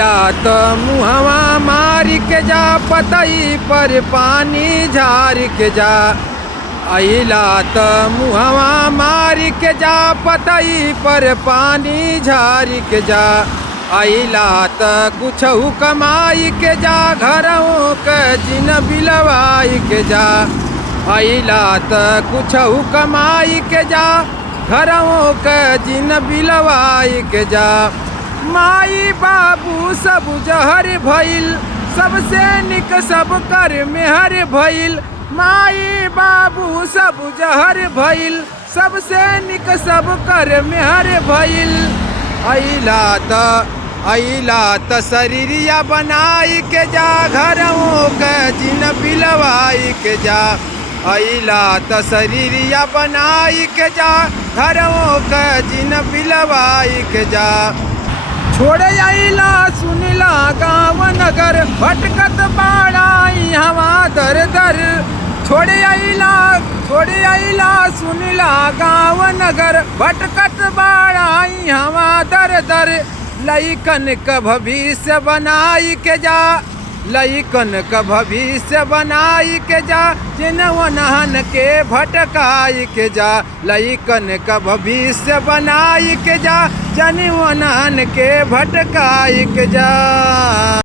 अइला त मुहवा मारी के जा, पतई पर पानी झार के जा। अइला त मुहवा मारी के जा, पतई पर पानी झार के जा। अइला त कुछहु कमाई के जा, घरों के जिन बिलवाई के जा। अइला त कुछहु कमाई के जा, घरों के जिन बिलवाई के जा। माई बाबू सब जहर भइल, सबसे निक सब कर मेहर भइल। माई बाबू सब जहर भइल, सबसे निक सब कर मेहर भइल। अइला त शरीरिया बनाई के जा, घरों के जिन बिलवाई के जा। अइला त शरीरिया बनाई के जा, घरों के जिन बिलवाई के जा। छोड़ अइला सुनिला गाँव नगर, भटकत बाड़ाई हवा दर दर। छोड़ अइला सुनिला गाँव नगर, भटकत बाड़ाई हवा दर दर। लइकन क भविष्य बनाई के जा, लइकन क भविष्य बनाई के जा, जिनवनहन के भटकाई के जा। लइकन क भविष्य बनाई के जा, जिनवनहन के भटकाई के जा।